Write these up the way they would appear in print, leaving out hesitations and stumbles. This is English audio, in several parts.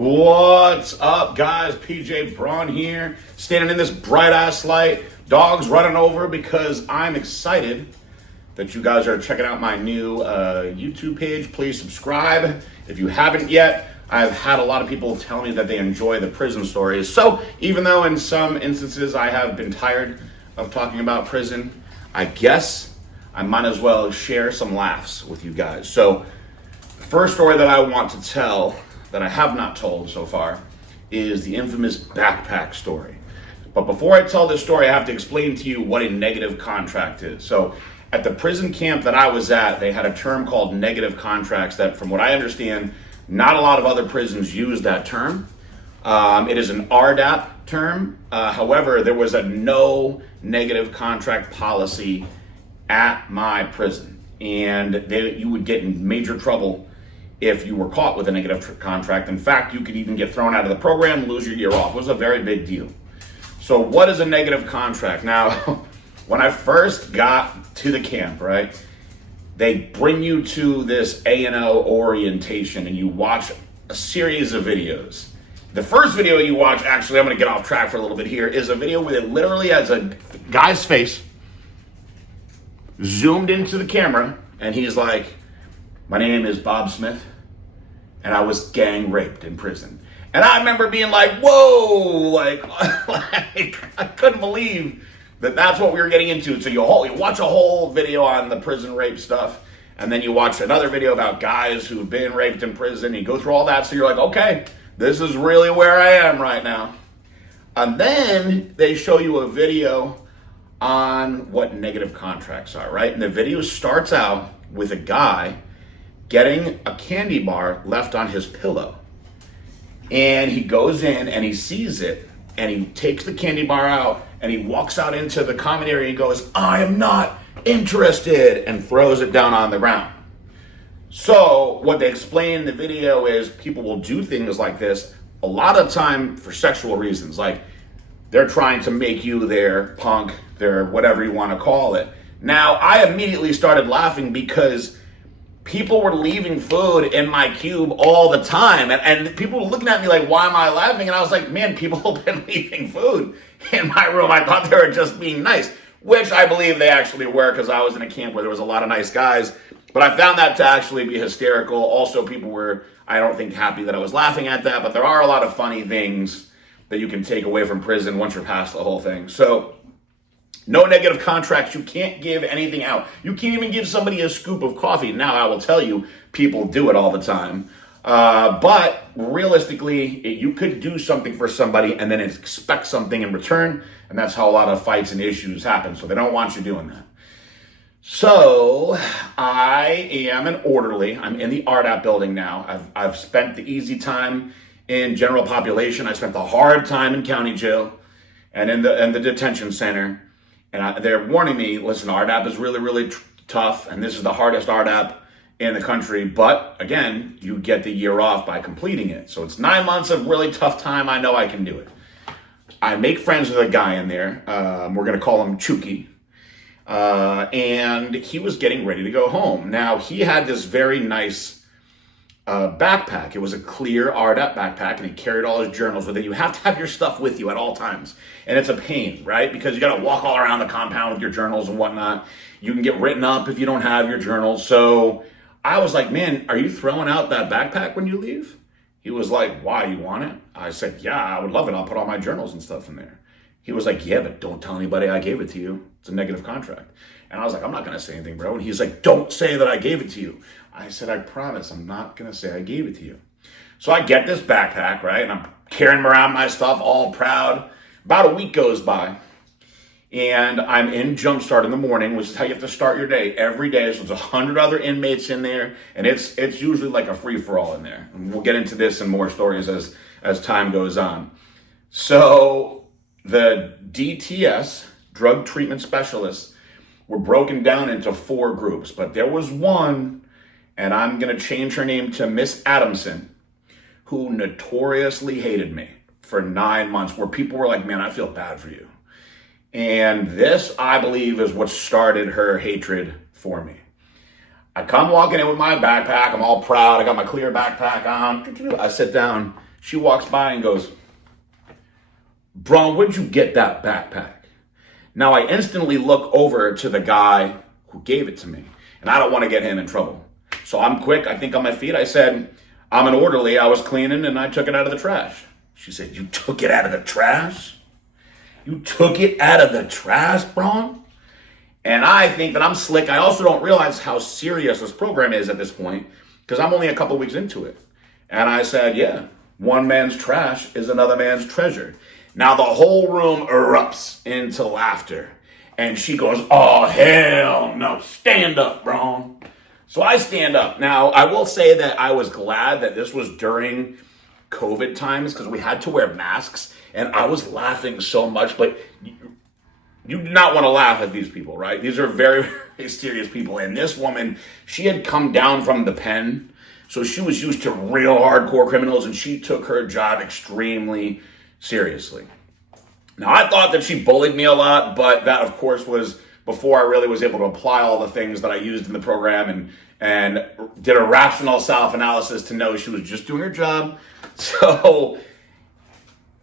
What's up, guys? PJ Braun here, standing in this bright ass light. Dogs running over because I'm excited that you guys are checking out my new YouTube page. Please subscribe if you haven't yet. I've had a lot of people tell me that they enjoy the prison stories. So even though in some instances I have been tired of talking about prison, I guess I might as well share some laughs with you guys. So the first story that I want to tell that I have not told so far is the infamous backpack story. But before I tell this story, I have to explain to you what a negative contract is. So at the prison camp that I was at, they had a term called negative contracts that, from what I understand, not a lot of other prisons use that term. It is an RDAP term. However, there was a no negative contract policy at my prison. And you would get in major trouble if you were caught with a negative contract. In fact, you could even get thrown out of the program, lose your year off. It was a very big deal. So what is a negative contract? Now, when I first got to the camp, right, they bring you to this A&O orientation and you watch a series of videos. The first video you watch, actually, I'm going to get off track for a little bit here, is a video where it literally has a guy's face zoomed into the camera and he's like, "My name is Bob Smith and I was gang raped in prison." And I remember being like, whoa, like I couldn't believe that that's what we were getting into. So you watch a whole video on the prison rape stuff, and then you watch another video about guys who've been raped in prison. You go through all that, so you're like, okay, this is really where I am right now. And then they show you a video on what negative contracts are, right? And the video starts out with a guy getting a candy bar left on his pillow. And he goes in and he sees it and he takes the candy bar out and he walks out into the common area and he goes, "I am not interested," and throws it down on the ground. So what they explain in the video is people will do things like this a lot of time for sexual reasons. Like they're trying to make you their punk, their whatever you want to call it. Now, I immediately started laughing because people were leaving food in my cube all the time. And people were looking at me like, why am I laughing? And I was like, man, people have been leaving food in my room. I thought they were just being nice, which I believe they actually were, because I was in a camp where there was a lot of nice guys. But I found that to actually be hysterical. Also, people were, I don't think, happy that I was laughing at that. But there are a lot of funny things that you can take away from prison once you're past the whole thing. So no negative contracts. You can't give anything out. You can't even give somebody a scoop of coffee. Now, I will tell you, people do it all the time. But realistically, you could do something for somebody and then expect something in return. And that's how a lot of fights and issues happen. So they don't want you doing that. So I am an orderly. I'm in the RDAP building now. I've spent the easy time in general population. I spent the hard time in county jail and in the detention center. And they're warning me, listen, RDAP is really, really tough, and this is the hardest RDAP in the country. But again, you get the year off by completing it. So it's 9 months of really tough time. I know I can do it. I make friends with a guy in there. We're going to call him Chucky. And he was getting ready to go home. Now, he had this very nice backpack. It was a clear RDAP backpack, and he carried all his journals with it. You have to have your stuff with you at all times. And it's a pain, right? Because you got to walk all around the compound with your journals and whatnot. You can get written up if you don't have your journals. So I was like, man, are you throwing out that backpack when you leave? He was like, why, you want it? I said, yeah, I would love it. I'll put all my journals and stuff in there. He was like, yeah, but don't tell anybody I gave it to you. It's a negative contract. And I was like, I'm not going to say anything, bro. And he's like, don't say that I gave it to you. I said, I promise I'm not going to say I gave it to you. So I get this backpack, right? And I'm carrying around my stuff all proud. About a week goes by. And I'm in Jumpstart in the morning, which is how you have to start your day every day. So there's 100 other inmates in there. And it's usually like a free-for-all in there. And we'll get into this and more stories as time goes on. So the DTS, drug treatment specialists, were broken down into 4 groups. But there was one, and I'm going to change her name to Miss Adamson, who notoriously hated me for 9 months, where people were like, man, I feel bad for you. And this, I believe, is what started her hatred for me. I come walking in with my backpack. I'm all proud. I got my clear backpack on. I sit down She walks by and goes, Braun, where'd you get that backpack? Now I instantly look over to the guy who gave it to me, and I don't want to get him in trouble. So I'm quick, I think on my feet. I said, I'm an orderly, I was cleaning and I took it out of the trash. She said, you took it out of the trash? You took it out of the trash, Braun? And I think that I'm slick. I also don't realize how serious this program is at this point because I'm only a couple weeks into it. And I said, yeah, one man's trash is another man's treasure. Now the whole room erupts into laughter. And she goes, oh, hell no, stand up, Braun. So I stand up. Now, I will say that I was glad that this was during COVID times because we had to wear masks. And I was laughing so much, but you do not want to laugh at these people, right? These are very, very serious people. And this woman, she had come down from the pen. So she was used to real hardcore criminals, and she took her job extremely seriously. Now, I thought that she bullied me a lot, but that, of course, was before I really was able to apply all the things that I used in the program and did a rational self-analysis to know she was just doing her job. So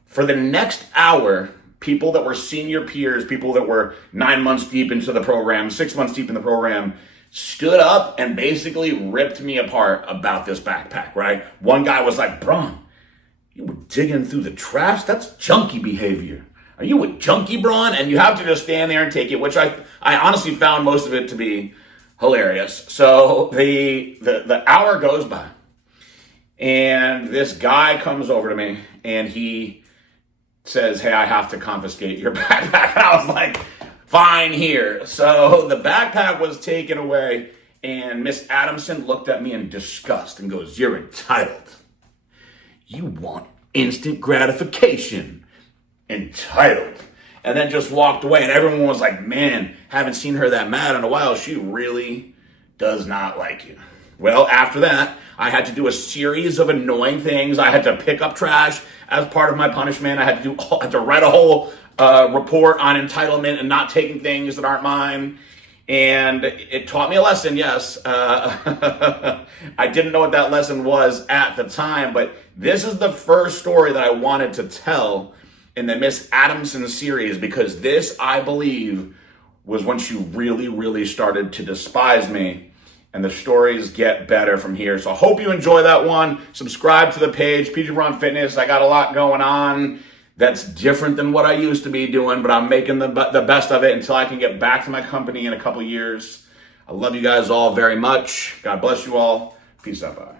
for the next hour, people that were senior peers, people that were 9 months deep into the program, 6 months deep in the program, stood up and basically ripped me apart about this backpack, right? One guy was like, Braun, you were digging through the trash? That's junkie behavior. Are you a junkie, Braun? And you have to just stand there and take it, which I honestly found most of it to be hilarious. So the hour goes by, and this guy comes over to me, and he says, hey, I have to confiscate your backpack. And I was like, fine, here. So the backpack was taken away, and Miss Adamson looked at me in disgust and goes, you're entitled. You want instant gratification. Entitled. And then just walked away, and everyone was like, man, haven't seen her that mad in a while. She really does not like you. Well, after that, I had to do a series of annoying things. I had to pick up trash as part of my punishment. I had to write a whole report on entitlement and not taking things that aren't mine. And it taught me a lesson, yes. I didn't know what that lesson was at the time, but this is the first story that I wanted to tell in the Miss Adamson series, because this, I believe, was when she really, really started to despise me. And the stories get better from here. So I hope you enjoy that one. Subscribe to the page, PG Braun Fitness. I got a lot going on that's different than what I used to be doing, but I'm making the best of it until I can get back to my company in a couple years. I love you guys all very much. God bless you all. Peace out. Bye.